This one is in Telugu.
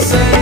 say.